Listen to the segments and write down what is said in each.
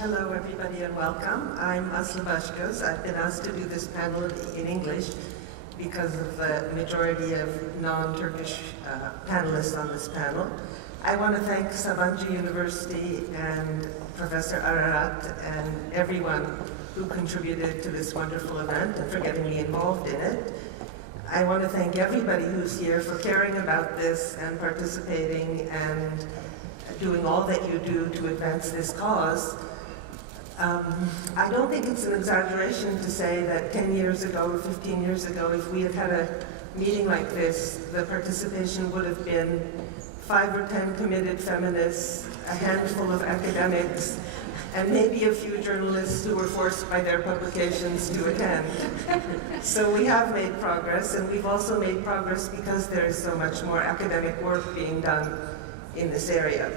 Hello, everybody, and welcome. I'm Aslı Başgöz. I've been asked to do this panel in English because of the majority of non-Turkish panelists on this panel. I want to thank Sabancı University and Professor Ararat and everyone who contributed to this wonderful event and for getting me involved in it. I want to thank everybody who's here for caring about this and participating and doing all that you do to advance this cause. I don't think it's an exaggeration to say that 10 years ago or 15 years ago, if we had had a meeting like this, the participation would have been 5 or 10 committed feminists, a handful of academics, and maybe a few journalists who were forced by their publications to attend. So we have made progress, and we've also made progress because there is so much more academic work being done in this area.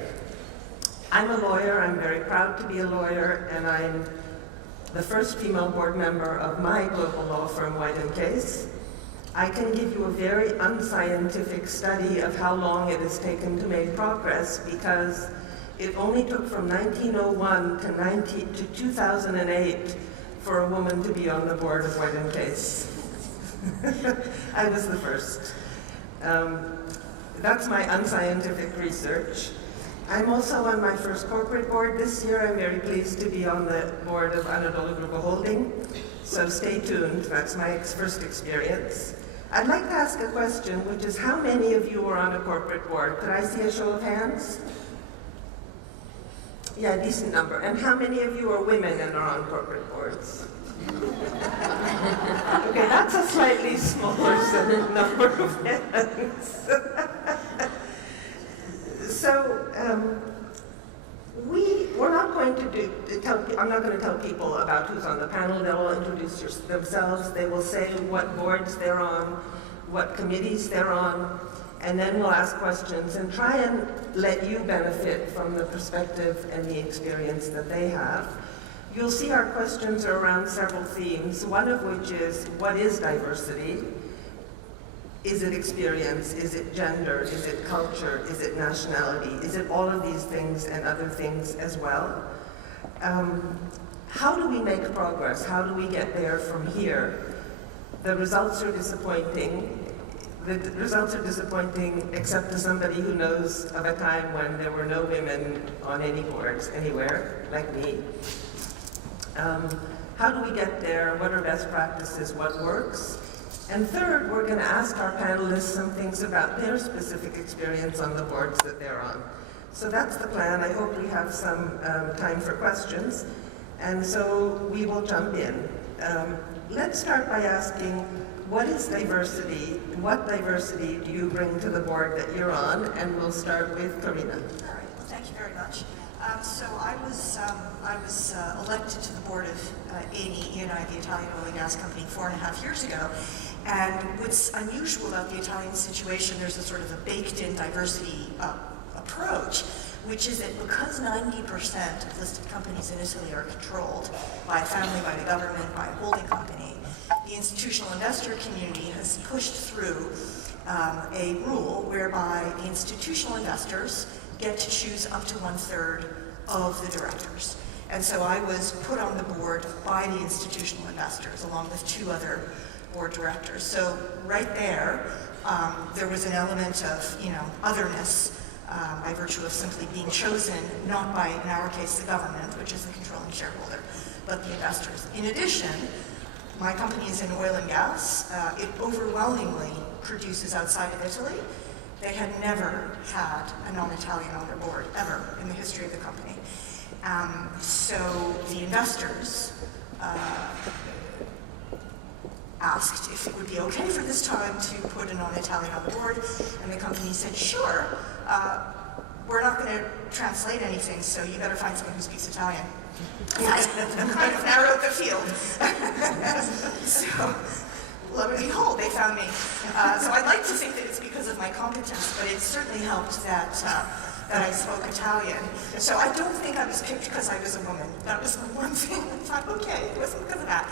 I'm a lawyer, I'm very proud to be a lawyer, and I'm the first female board member of my global law firm, White & Case. I can give you a very unscientific study of how long it has taken to make progress because it only took from 1901 to 2008 for a woman to be on the board of White & Case. I was the first. That's my unscientific research. I'm also on my first corporate board this year. I'm very pleased to be on the board of Anadolu Group Holding. So stay tuned, that's my first experience. I'd like to ask a question, which is how many of you are on a corporate board? Could I see a show of hands? Yeah, a decent number. And how many of you are women and are on corporate boards? Okay, that's a slightly smaller number of hands. So, we're not going to I'm not going to tell people about who's on the panel. They'll all introduce themselves. They will say what boards they're on, what committees they're on, and then we'll ask questions and try and let you benefit from the perspective and the experience that they have. You'll see our questions are around several themes, one of which is, what is diversity? Is it experience? Is it gender? Is it culture? Is it nationality? Is it all of these things and other things as well? How do we make progress? How do we get there from here? The results are disappointing. The results are disappointing except to somebody who knows of a time when there were no women on any boards anywhere, like me. How do we get there? What are best practices? What works? And third, we're going to ask our panelists some things about their specific experience on the boards that they're on. So that's the plan. I hope we have some time for questions. And so we will jump in. Let's start by asking, what is diversity? What diversity do you bring to the board that you're on? And we'll start with Karina. All right. Well, thank you very much. So I was elected to the board of Eni, the Italian oil and gas company, 4.5 years ago. And what's unusual about the Italian situation, there's a sort of a baked-in diversity approach, which is that because 90% of listed companies in Italy are controlled by a family, by the government, by a holding company, the institutional investor community has pushed through a rule whereby the institutional investors get to choose up to 1/3 of the directors. And so I was put on the board by the institutional investors along with 2 other board directors. So right there, there was an element of, otherness by virtue of simply being chosen, not by, in our case, the government, which is the controlling shareholder, but the investors. In addition, my company is in oil and gas. It overwhelmingly produces outside of Italy. They had never had a non-Italian on their board, ever, in the history of the company. So the investors asked if it would be okay for this time to put a non-Italian on the board, and the company said, sure, we're not going to translate anything, so you better find someone who speaks Italian. That kind of narrowed the field. So, lo and behold, they found me. So I'd like to think that it's because of my competence, but it certainly helped that I spoke Italian. So I don't think I was picked because I was a woman. That was the one thing I thought, okay, it wasn't because of that.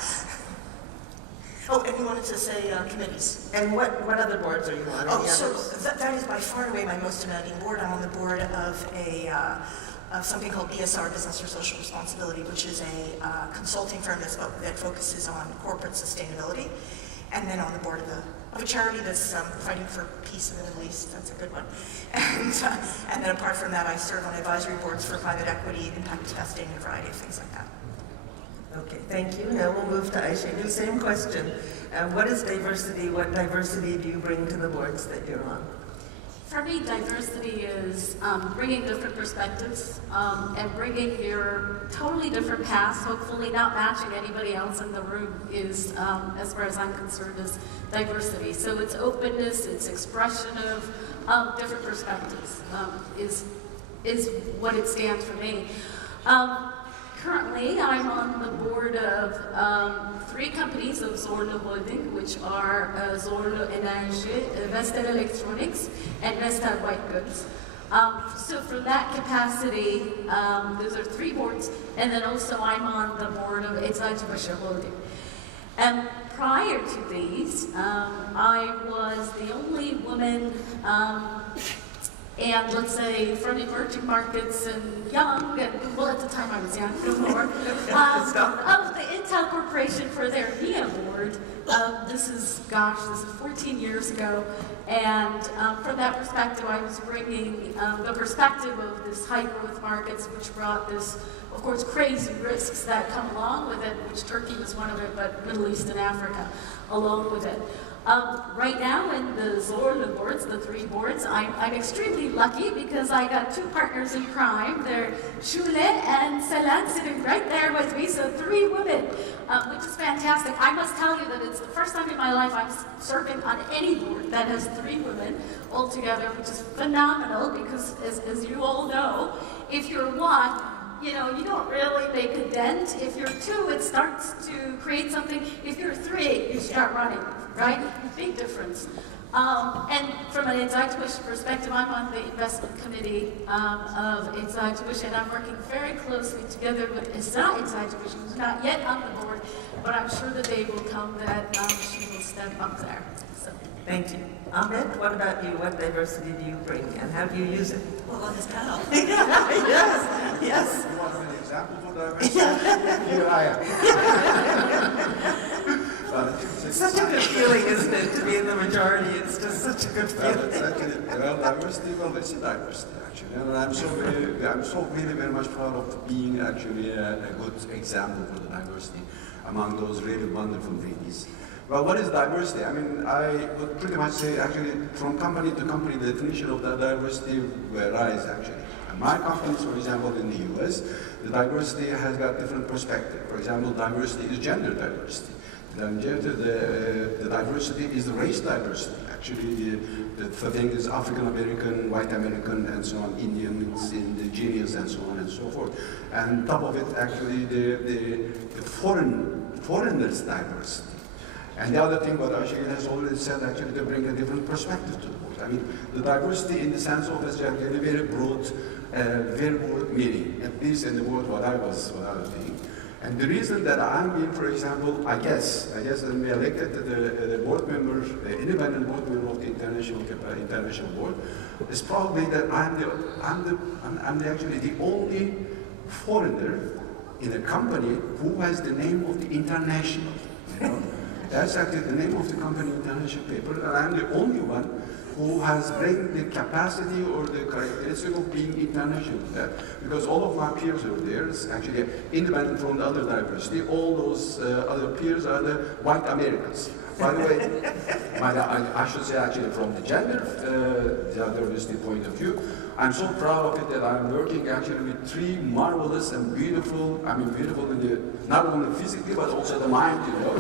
Oh, and you wanted to say committees. And what other boards are you on? Oh, so that is by far and away my most demanding board. I'm on the board of a something called BSR, Business or Social Responsibility, which is a consulting firm that focuses on corporate sustainability. And then on the board of a charity that's fighting for peace in the Middle East. That's a good one. And then apart from that, I serve on advisory boards for private equity, impact investing, and a variety of things like that. Okay, thank you. Now we'll move to Aisha. The same question. What is diversity? What diversity do you bring to the boards that you're on? For me, diversity is bringing different perspectives and bringing your totally different paths, hopefully not matching anybody else in the room is, as far as I'm concerned, is diversity. So it's openness, it's expression of different perspectives is what it stands for me. Currently, I'm on the board of 3 companies of Zorlu Holding, which are Zorlu Enerji, Vestel Electronics, and Vestel White Goods. So for that capacity, those are 3 boards, and then also I'm on the board of Eczacıbaşı Holding. And prior to these, I was the only woman and let's say from emerging markets and young, and well at the time I was young, no more, of the Intel Corporation for their NIA board. This is 14 years ago, and from that perspective I was bringing the perspective of this high growth markets, which brought this, of course, crazy risks that come along with it, which Turkey was one of it, but Middle East and Africa along with it. Right now in the Zorlu boards, the 3 boards, I'm extremely lucky because I got 2 partners in crime. They're Şule and Selen sitting right there with me, so 3 women, which is fantastic. I must tell you that it's the first time in my life I'm serving on any board that has 3 women altogether, which is phenomenal because as you all know, if you're 1, you know, you don't really make a dent. If you're 2, it starts to create something. If you're 3, you start running, right? Big difference. And from an Eczacıbaşı perspective, I'm on the investment committee of Eczacıbaşı, and I'm working very closely together with Esra Eczacıbaşı, who's not yet on the board, but I'm sure the day will come that she will step up there. So. Thank you. Ahmet, what about you? What diversity do you bring, and how do you use it? Well, on this panel. Yes. You want an example for diversity? Here I am. It's such a good feeling, isn't it, to be in the majority? It's just such a good feeling. Diversity, it's diversity actually, and I'm so very much proud of being actually a good example for the diversity among those really wonderful ladies. Well, what is diversity? I mean, I would pretty much say actually from company to company the definition of that diversity varies actually. And my companies, for example, in the US, the diversity has got different perspective. For example, diversity is gender diversity. The diversity is the race diversity. Actually, the thing is African American, white American, and so on, Indians, indigenous, and so on and so forth. And on top of it, actually, the foreigners diversity. And the other thing what Ayşegül has already said, actually, to bring a different perspective to the board. I mean, the diversity in the sense of a very broad meaning, at least in the board what I was doing. And the reason that I'm being, for example, I guess I'm elected the board member, the independent board member of the international board, is probably that I'm actually the only foreigner in a company who has the name of the international. You know? That's actually the name of the company, International Paper, and I'm the only one who has bring the capacity or the characteristic of being international. Because all of my peers over there is actually independent from the other diversity. All those other peers are the white Americans. By the way, I should say actually from the gender diversity point of view, I'm so proud of it that I'm working actually with 3 marvelous and beautiful, I mean beautiful in the, not only physically but also the mind, you know.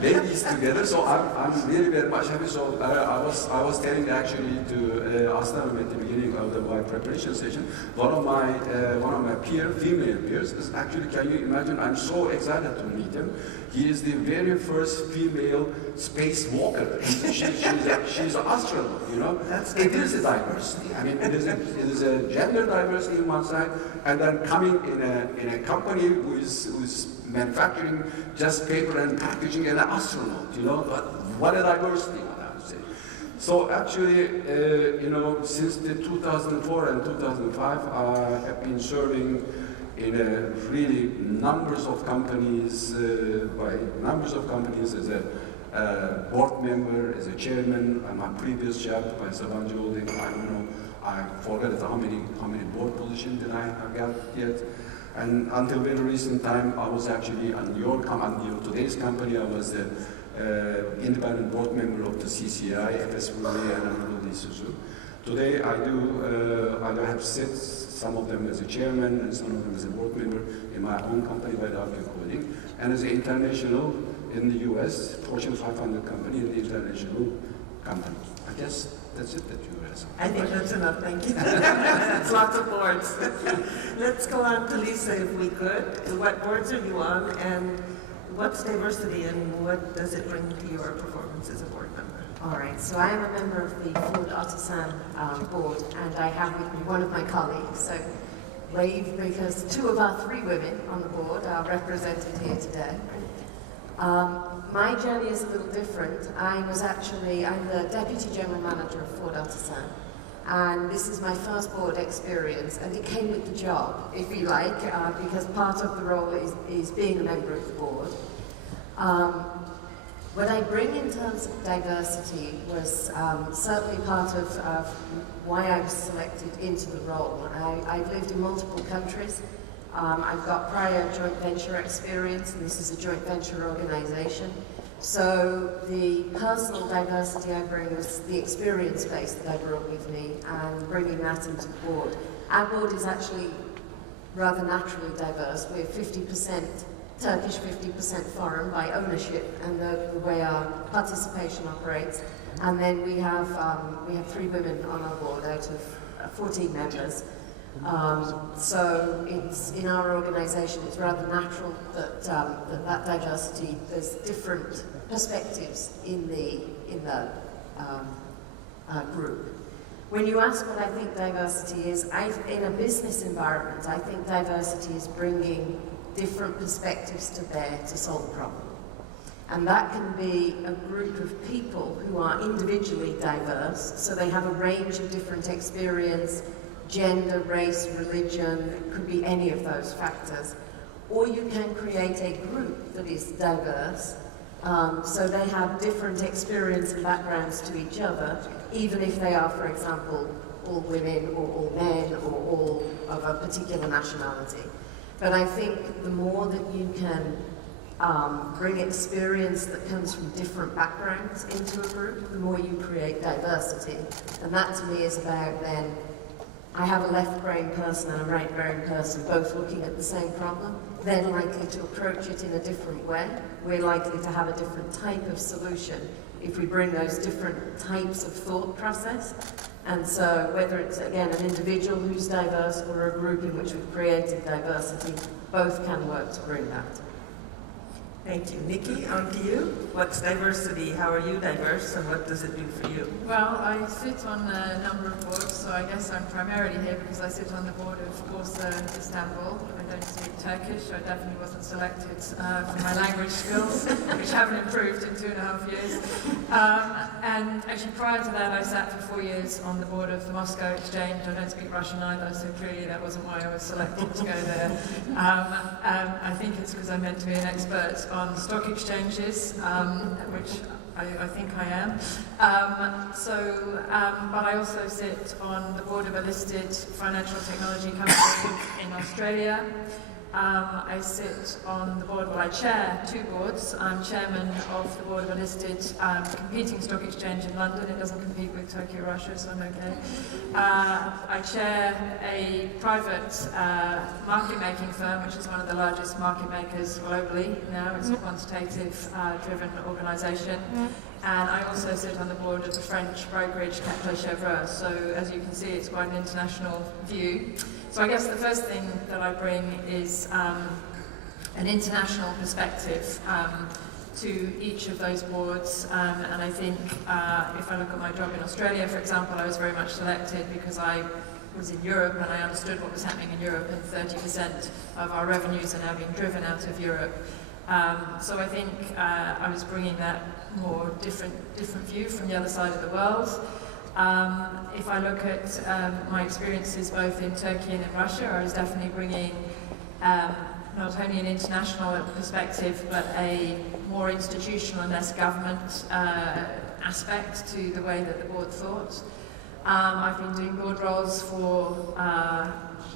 Ladies together, so I'm really very much happy. So I was telling actually to Aslanım at the beginning of my preparation session, one of my female peers is actually, can you imagine, I'm so excited to meet him. He is the very first female spacewalker. She's an astronaut, you know. It is a diversity. I mean, it is a gender diversity on one side, and then coming in a company who is manufacturing just paper and packaging and an astronaut, you know. What a diversity, I would say. So actually, since the 2004 and 2005, I have been serving in really numbers of companies, as a board member, as a chairman. My previous job by Sabancı Holding, I forgot how many board positions that I have got yet. And until very recent time, I was actually on your today's company. I was the independent board member of the CCI, FSBA, and Anadolu Isuzu. Today, I have set some of them as a chairman and some of them as a board member in my own company by the Holding, and as an international in the US, Fortune 500 company in the international company. I guess that's it that you were asking. I think that's enough, thank you. That's lots of boards. Let's go on to Lisa if we could. What boards are you on, and what's diversity and what does it bring to your performance as a board member? All right, so I am a member of the Ford Artisan board, and I have with me one of my colleagues. So wave, because 2 of our 3 women on the board are represented here today. My journey is a little different. I'm the Deputy General Manager of Ford Artisan, and this is my first board experience, and it came with the job, if you like, because part of the role is being a member of the board. What I bring in terms of diversity was certainly part of why I was selected into the role. I've lived in multiple countries. I've got prior joint venture experience, and this is a joint venture organization. So the personal diversity I bring is the experience base that I brought with me, and bringing that into the board. Our board is actually rather naturally diverse. We're 50% Turkish, 50% foreign by ownership and the way our participation operates. And then we have 3 women on our board out of 14 members. So it's in our organisation, it's rather natural that that diversity. There's different perspectives in the group. When you ask what I think diversity is, in a business environment, I think diversity is bringing different perspectives to bear to solve a problem. And that can be a group of people who are individually diverse, so they have a range of different experience, gender, race, religion, it could be any of those factors. Or you can create a group that is diverse, so they have different experience and backgrounds to each other, even if they are, for example, all women or all men or all of a particular nationality. But I think the more that you can bring experience that comes from different backgrounds into a group, the more you create diversity. And that to me is about then, I have a left brain person and a right brain person both looking at the same problem. They're likely to approach it in a different way. We're likely to have a different type of solution if we bring those different types of thought process. And so whether it's, again, an individual who's diverse or a group in which we've created diversity, both can work to bring that. Thank you. Nikki, on to you. What's diversity? How are you diverse, and what does it do for you? Well, I sit on a number of boards, so I guess I'm primarily here because I sit on the board of Borsa Istanbul. I don't speak Turkish. I definitely wasn't selected for my language skills, which haven't improved in 2.5 years. And actually prior to that, I sat for 4 years on the board of the Moscow Exchange. I don't speak Russian either, so clearly that wasn't why I was selected to go there. I think it's because I'm meant to be an expert on stock exchanges, which I think I am. But I also sit on the board of a listed financial technology company in Australia. I sit on the board, well, I chair 2 boards. I'm chairman of the board of a listed competing stock exchange in London. It doesn't compete with Turkey or Russia, so I'm okay. I chair a private market-making firm, which is one of the largest market makers globally now. It's a quantitative-driven organisation. And I also sit on the board of the French brokerage Chevreuse. So as you can see, it's quite an international view. So I guess the first thing that I bring is an international perspective to each of those boards. And I think if I look at my job in Australia, for example, I was very much selected because I was in Europe and I understood what was happening in Europe, and 30% of our revenues are now being driven out of Europe. So I think I was bringing that more different view from the other side of the world. If I look at my experiences both in Turkey and in Russia, I was definitely bringing not only an international perspective, but a more institutional and less government aspect to the way that the board thought. I've been doing board roles for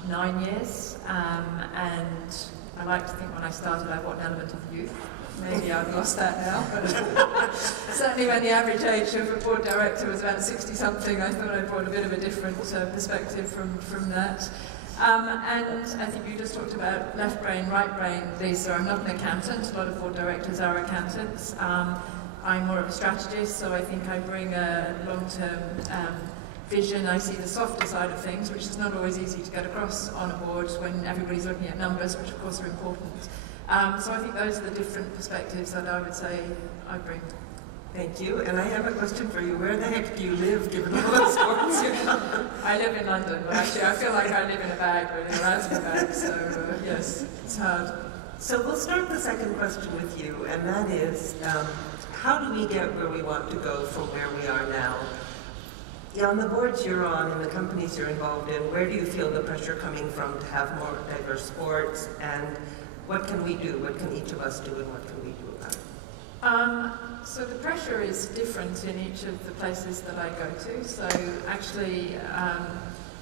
9 years, and I like to think when I started I brought an element of youth. Maybe I've lost that now, but certainly when the average age of a board director was about 60-something, I thought I brought a bit of a different perspective from that. And I think you just talked about left brain, right brain, Lisa. I'm not an accountant. A lot of board directors are accountants. I'm more of a strategist, so I think I bring a long-term vision. I see the softer side of things, which is not always easy to get across on a board when everybody's looking at numbers, which of course are important. So I think those are the different perspectives that I would say I bring. Thank you. And I have a question for you. Where the heck do you live, given all those sports you know? I live in London, but actually I feel like I live in a bag, really, a raspberry bag, so yes, it's hard. So we'll start the second question with you, and that is, how do we get where we want to go from where we are now? On the boards you're on, in the companies you're involved in, where do you feel the pressure coming from to have more diverse sports, and what can we do? What can each of us do, and what can we do about it? So the pressure is different in each of the places that I go to. So actually,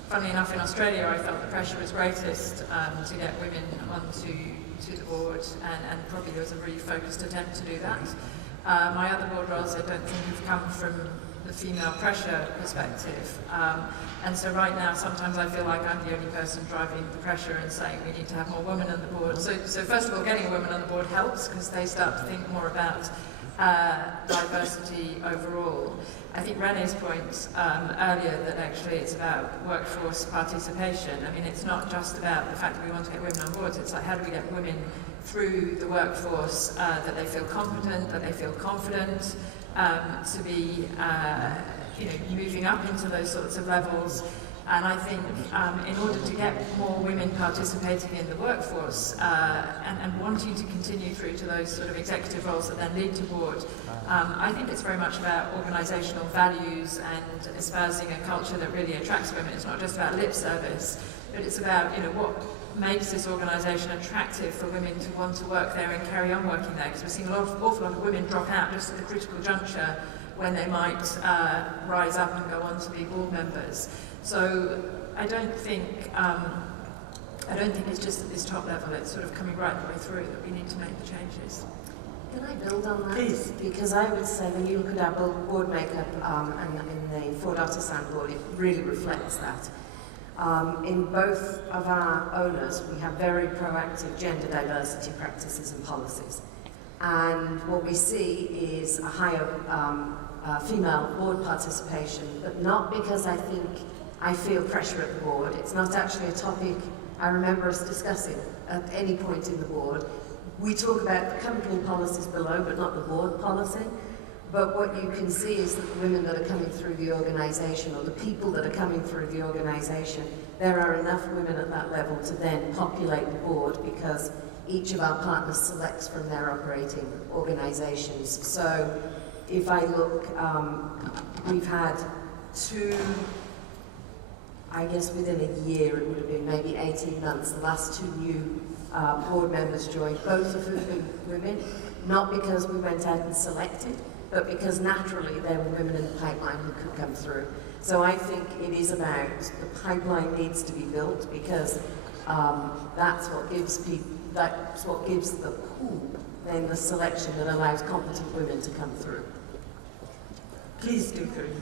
funnily enough, in Australia, I felt the pressure was greatest to get women onto the board, and probably there was a really focused attempt to do that. My other board roles, I don't think have come from the female pressure perspective. And so right now, sometimes I feel like I'm the only person driving the pressure and saying we need to have more women on the board. So first of all, getting a woman on the board helps because they start to think more about diversity overall. I think René's point earlier that actually it's about workforce participation. I mean, it's not just about the fact that we want to get women on boards, it's like how do we get women through the workforce that they feel competent, that they feel confident, to be moving up into those sorts of levels. And I think in order to get more women participating in the workforce and wanting to continue through to those sort of executive roles that then lead to board, I think it's very much about organisational values and espousing a culture that really attracts women. It's not just about lip service, but it's about what makes this organisation attractive for women to want to work there and carry on working there. Because we're seeing an awful lot of women drop out just at the critical juncture when they might rise up and go on to be board members. So I don't think it's just at this top level. It's sort of coming right the way through that we need to make the changes. Can I build on that? Please. Because I would say when you look at our board makeup and in the Ford Ottosand board, it really reflects that. In both of our owners, we have very proactive gender diversity practices and policies. And what we see is a higher female board participation, but not because I feel pressure at the board. It's not actually a topic I remember us discussing at any point in the board. We talk about the company policies below, but not the board policy. But what you can see is that the women that are coming through the organisation, or the people that are coming through the organisation, there are enough women at that level to then populate the board because each of our partners selects from their operating organisations. So if I look, we've had two, I guess within a year, it would have been maybe 18 months, the last two new board members joined, both of whom were women, not because we went out and selected, but because naturally there were women in the pipeline who could come through. So I think it is about the pipeline needs to be built because that's what gives the pool then the selection that allows competent women to come through. Please do, Karen.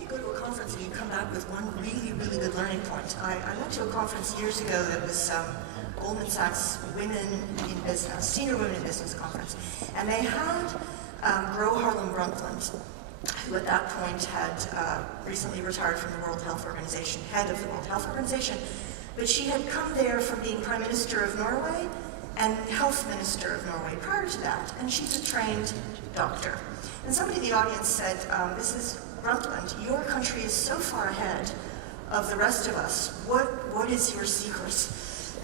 You go to a conference and you come back with one really, really good learning point. I went to a conference years ago that was Goldman Sachs Women in Business, Senior Women in Business Conference. And they had Gro Harlem Brundtland, who at that point had recently retired from the World Health Organization, head of the World Health Organization. But she had come there from being Prime Minister of Norway and Health Minister of Norway prior to that. And she's a trained doctor. And somebody in the audience said, Mrs. Brundtland, your country is so far ahead of the rest of us. What is your secret?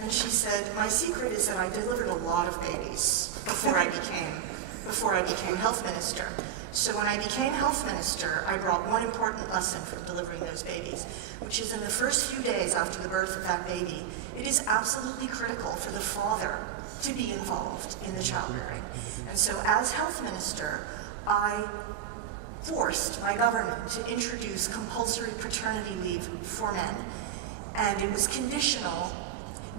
And she said, my secret is that I delivered a lot of babies before I became health minister. So when I became health minister, I brought one important lesson from delivering those babies, which is in the first few days after the birth of that baby, it is absolutely critical for the father to be involved in the childbearing. And so as health minister, I forced my government to introduce compulsory paternity leave for men. And it was conditional.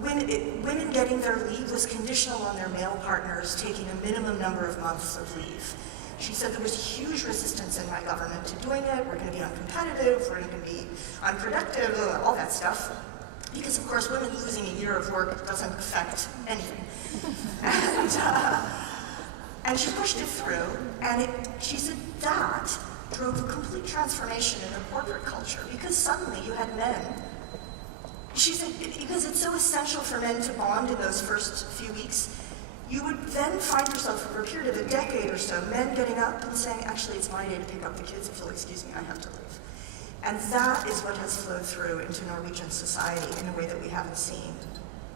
Women getting their leave was conditional on their male partners taking a minimum number of months of leave. She said there was huge resistance in my government to doing it. We're going to be uncompetitive, we're going to be unproductive, all that stuff. Because of course women losing a year of work doesn't affect anything. And she pushed it through, and she said that drove a complete transformation in the corporate culture, because suddenly you had men. She said, because it's so essential for men to bond in those first few weeks, you would then find yourself for a period of a decade or so, men getting up and saying, actually, it's my day to pick up the kids, if you'll excuse me, I have to leave. And that is what has flowed through into Norwegian society in a way that we haven't seen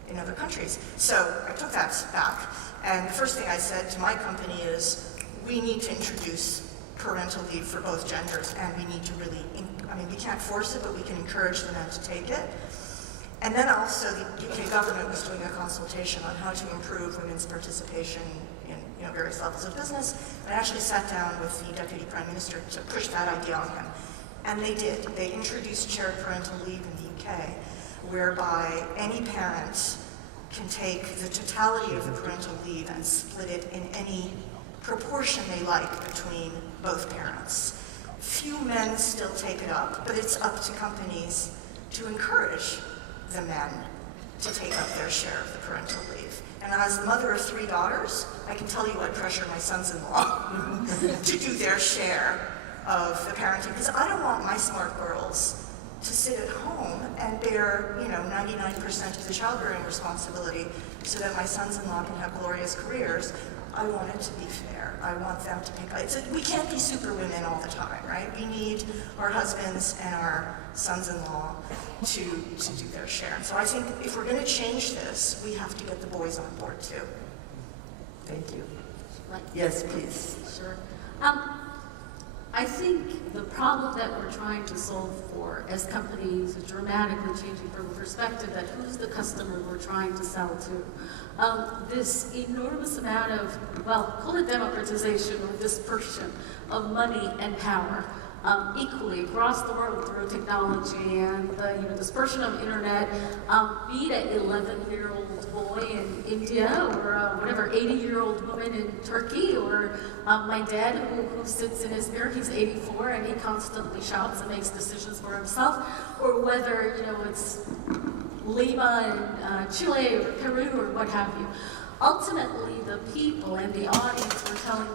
in other countries. So I took that back, and the first thing I said to my company is, we need to introduce parental leave for both genders, and we need to really, we can't force it, but we can encourage the men to take it. And then also the UK government was doing a consultation on how to improve women's participation in various levels of business. I actually sat down with the Deputy Prime Minister to push that idea on him. And they did. They introduced shared parental leave in the UK, whereby any parent can take the totality of the parental leave and split it in any proportion they like between both parents. Few men still take it up, but it's up to companies to encourage the men to take up their share of the parental leave. And as the mother of 3 daughters, I can tell you I pressure my sons-in-law to do their share of the parenting, because I don't want my smart girls to sit at home and bear, 99% of the childbearing responsibility so that my sons-in-law can have glorious careers. I want it to be fair. I want them to pick. We can't be super women all the time, right? We need our husbands and our sons-in-law to do their share. So I think if we're going to change this, we have to get the boys on board too. Thank you. Right. Yes, please. Sure. I think the problem that we're trying to solve for as companies is dramatically changing from the perspective that who's the customer we're trying to sell to. This enormous amount of, call it democratization or dispersion of money and power equally across the world through technology and the dispersion of internet, be it an 11-year-old boy in India or whatever 80-year-old woman in Turkey, or my dad who sits in his mirror, he's 84 and he constantly shouts and makes decisions for himself, or whether it's Lima in Chile or Peru or what have you. Ultimately, the people and the audience we're telling